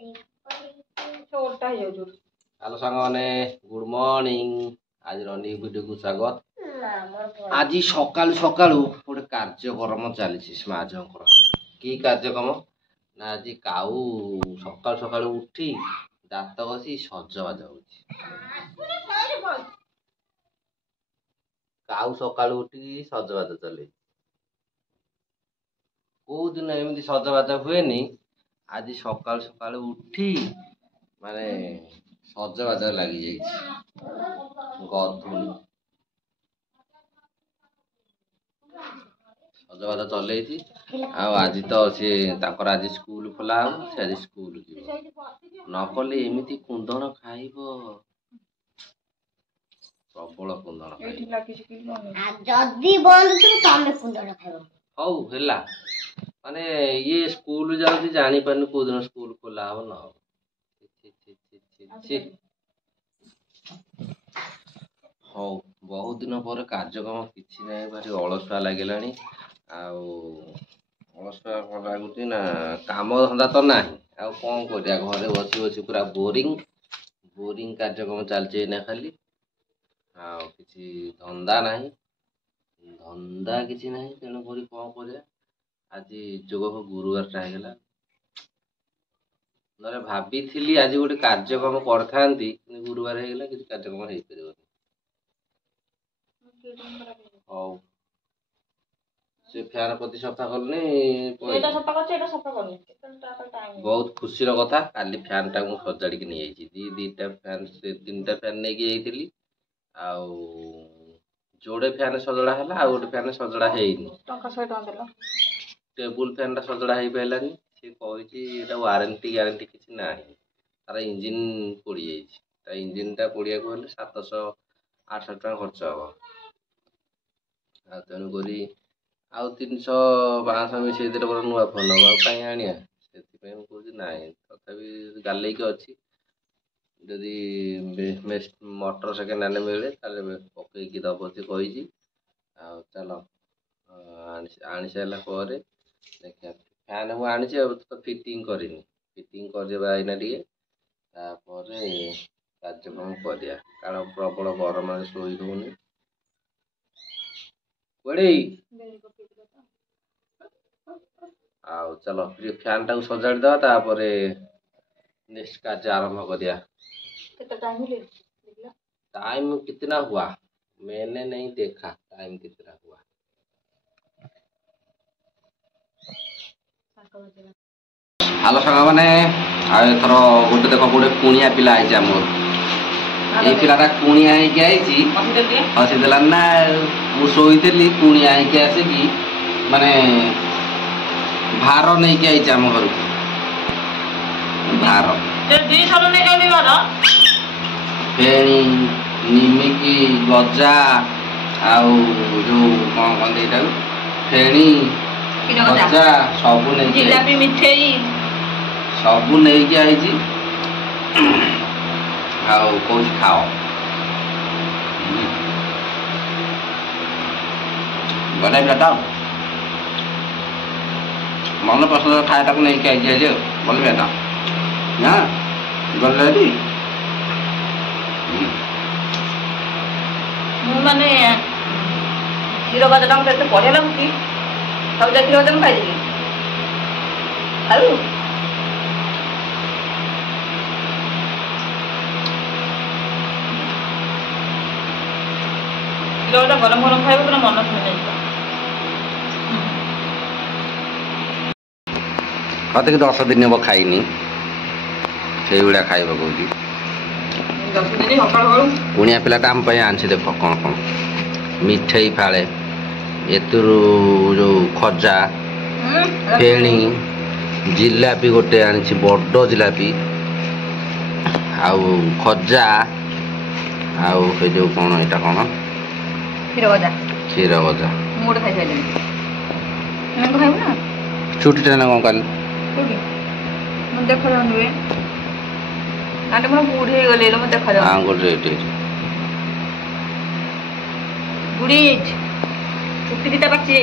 Hello सांग मैंने good morning. आज रनिंग वीडियो को स्वागत। आज सकाल सकाल गोटे कार्यक्रम चली समाजर कि कार्यक्रम ना आज काऊ सकाल सकाल उठी दात घसी सजबाज हो काऊ सकाल उठी सजबाज चले कौ दिन एमती सजबाज हुए आज सकाल सकाल उठी माने सजबाज लगी गधुनी सजबाज चल आज तो सी आज स्कूल खोला से आज स्कूल नकले एमती कुंदन खाइब प्रबल कुंदन हौ है माने ये स्कूल जाऊँ जानी पारनी कौ दिन स्कूल खोला हम न हौ बहुत दिन पर कार्यक्रम किसी ना भारी अलसुआ लगे अलसुआ लगुच ना काम धंदा तो ना आ कौन कर घरे बसी बसी पूरा बोरिंग बोरिंग कार्यक्रम चलचे ना खाली आ किसी धंदा ना धंदा किसी ना तेणुक कौन कर आज जोग गुरुवार टाइम ना भाभी आज गोटे कार्यक्रम करथांती गुरुवार होगा किसी कार्यक्रम हो पार हौ से फैन प्रति सफा करनी बहुत खुशी कथा काली फैन टा सजाड़ के नहीं दीटा फैन से तीन टा फैन नहीं गई जोड़े फैन सजड़ा है आ गोटे फैन सजड़ा है टेबुल फैन टा सजड़ा हो पारानी सी कही वारंटी ग्यारंटी किसी ना तार इंजिन पोड़ जाए इंजिन टा पोड़िया को 700-800 टका खर्च हम तेणुक आउ 300-500 मिसे नुआ फोन कहीं आनिया से ना तथा गालेक अच्छी जदि मोटर सेकेंड हैंड मिले पकईकी दब से कही चल आनी सारापर देखिए फैन को आनी तो फिटिंग करनी फिटिंग करदेवा आईना टे कार्यक्रम करा कारण प्रबल गरम शोई होनी कड़े आउ चलो फैन टाक सजाड़ देवा नेक्स्ट कार्य आरंभ करा टाइम कितना हुआ मैंने नहीं देखा टाइम कितना हुआ हेलो सांग मैंने आर गोटे देख गोटे कुणिया पिला आई पिलाटा कुणिया हसीदेला ना मुझे कुणिया आसिकी माने भार नहीं आई घर भार फेणी निमिकी गजा आउ जो कौन कहते फेणी गजा सब नहीं मिठेई सब नहीं आई कौन खाओ बड़ा बेटा मन पसंद खाया नहीं आई बोल बेटा ना गल माने क्षीर गजा टा बढ़िया लगुच सब क्षीर गजा मुझे खाई खाऊ क्षीर गजा गरम गरम खाइब पूरा मन शुणी कत 10 दिन हम खाईनी से गुड़ा खाइबा कौन कुणिया पिलाटा आम आनी देख कौन कौन मिठई फाड़े एतु जो खजा फेणी जिलापी गोटे आनी बड़ जिलापी आउ खजा आउ से जो कौन यहाँ कौन क्षीर गजा छुट्टी ना कौन कल देखा बुढ़ी गले देखा बुढ़ी छुट्टी दीटा बाची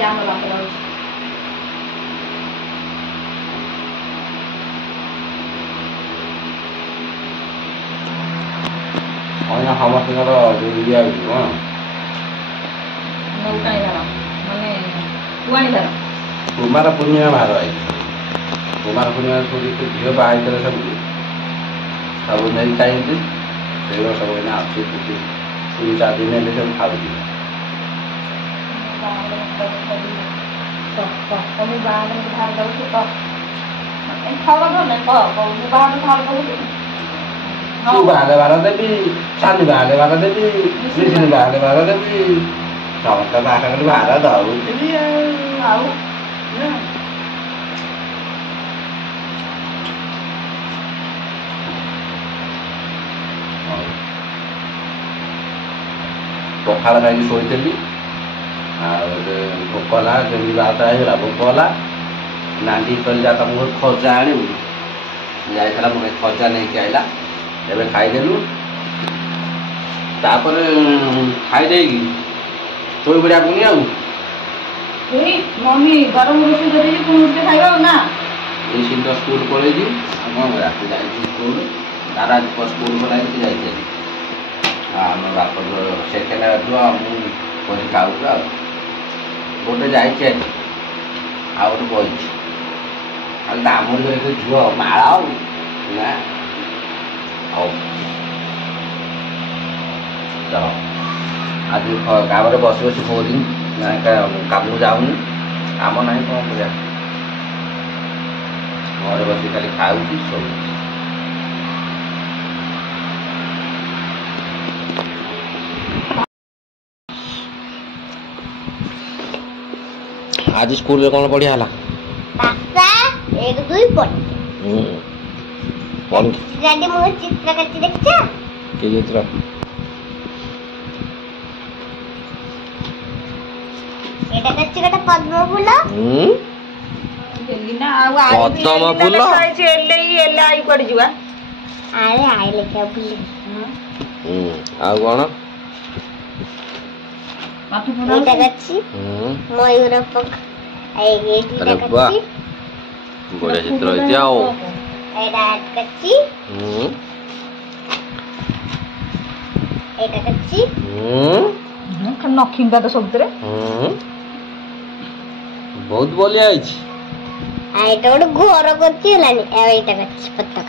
ଚାନ ବାକି ରହୁଛି ସମସ୍ତଙ୍କର ଇଏ ହେଉଛି କ'ଣ ନୌକାଣି ଧାର ମାନେ କୁଆଣି ଧାର କୁମାର ପୂର୍ଣ୍ଣିମା ଭାର ଆଇଛି କୁମାର ପୂର୍ଣ୍ଣିମା ସବୁ ଝିଅ ବାହା ହେଇଥିଲେ ସବୁ ନେଇ ଖାଇନ୍ତି ସେଇଗୁଡ଼ା ସବୁ ଏଇନା ଅଛି 3-4 ଦିନ ହେଲେ ସବୁ ଖାଉଛି ତମେ ବାହାଘର ଧାର ଦଉଛୁ ତ ଖାଇବା ଭଲ ନାହିଁ ମୁଁ ବାହାଘର ଧାର ଦଉଛି ତୁ ବାହାରେ ବାର ଦେବି ସାନି ବାହାରେ ବାର ଦେବି ମିଶିନି ବାହାରେ ବାର ଦେବି ସମସ୍ତେ ବାହାର କରି ଭାର ଦଉଥିବି ଆଉ ପଖାଳ ଖାଇକି ଶୋଇଥିଲି ଆଉ ଭୋକ ହେଲା ଯେମିତି 12ଟା ହେଇଗଲା ଭୋକ ହେଲା ନାଣ୍ଡି କହିଲି ଯା ତମକୁ ଖଜା ଆଣିବୁ ଯାଇଥିଲା ମୁଁ ଖଜା ନେଇକି ଆଇଲା ଏବେ ଖାଇଦେଲୁ ତାପରେ ଖାଇଦେଇକି ଶୋଇ ପଡ଼ିଆ ପୁଣି ଆଉ ମମି ଗରମ ରୋଷେଇ କରିକି ପୁଣି ଖାଇବା ଆଉ ନା ଏଇ ଶୀତ ସ୍କୁଲ ପଳେଇଛି ଆଉ କ'ଣ କରିବା ଯାଇଛି ସ୍କୁଲ ତାର ଆଜି ସ୍କୁଲ ପଳାଇକି ଯାଇଛି ଆମ ବାପ ସେକେଣ୍ଡ ଛୁଆ ମୁଁ କରି ଖାଉଛୁ ଆଉ ଗୋଟେ ଯାଇଛି ଆଜି ଆଉ ଗୋଟେ ବହିଛି ଖାଲି ତ ଆମର ଘରେ ଝୁଅ ମାଳ ଆଉ ନା ହଉ ଚଲ ଆଜି କାମରେ ବସି ବସି ବୋରିଂ କାମକୁ ଯାଉନି କାମ ନାହିଁ କ'ଣ କରିବା ଘରେ ବସି ଖାଲି ଖାଉଛି ଶୋଉଛି आज स्कूल में कौन पढ़िया हला पापा 1 2 पढ़ कौन दादी मो चित्र करती देखछा के चित्र एटा कच्ची कटा पद्म फूल ना आ पद्म फूल एले आई पड़ जुआ अरे आई लेके फूल आ कौन एटा कच्ची मयूर पक एटा कच्ची बढ़िया चित्र है जाओ एटा कच्ची एटा कच्ची नखिंगा तो सब रे बहुत बढ़िया है एटा गोटे घर करती हलानी एटा कच्ची पत्ता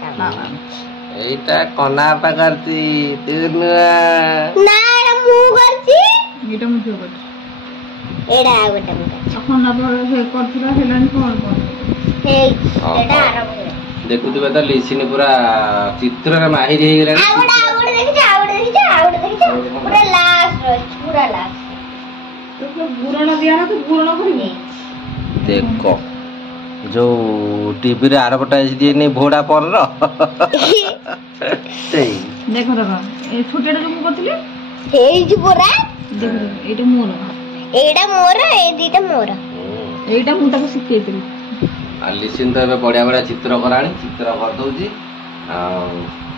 एटा कना पकड़ती तीन ना एटा मु करती एटा मुझे करती एटा गोटे मु करती अपन ना हे करथिला हेलानी कोन कोन हे एटा आरंभ देखुथिबे त लिसिनी पूरा चित्र रे माहिर हे गेला आवडे देखिछ पूरा लास्ट पूरा लास्ट तो गुरण दिया ना तो गुरण करिवे देखो जो टीवी रे एडवर्टाइज दिए नहीं भोडा पर रो सेई देखो देखो ए छोटेटा जो मु करथिले हेई जी पूरा देखो एटा मोर ए दीटा मोर एटा मु ताको सिखेइतली आ लिसिन तो एबे बढ़िया बढ़िया चित्र कराणी चित्र कर दउजी आ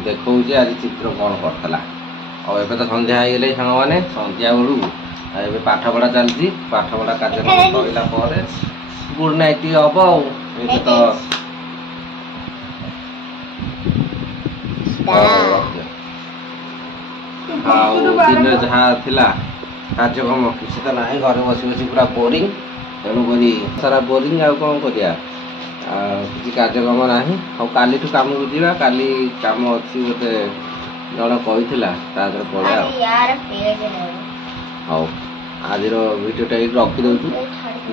देखौजी आज चित्र कोन करतला और एबे तो संध्या आइ गेले संग माने संध्या बळू एबे पाठ पढ़ा चलती पाठ पढ़ा कार्यक्रम सरिला परे गुड नाइट हबो एबे तो दिन जहाँ थिला कार्यक्रम किसी तो ना घर बस बस पूरा बोरिंग तेणुक सारा बोरिंग आ कौन करिया किसी कार्यक्रम ना काली काम को जीवा काली काम अच्छी गोटे जन कही पड़ा हाँ आज भिडियोटा रखी दौचु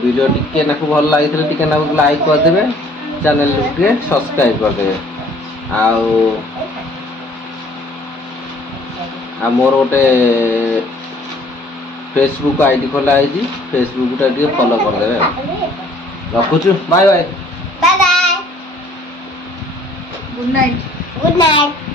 वीडियो टिके ना भल लगी टिके ना लाइक करदे चैनल टे सब्सक्राइब करदे आ मोर गोटे फेसबुक आईडी खोला है फेसबुक टा फॉलो करदे रखुचु bye bye bye bye good night good night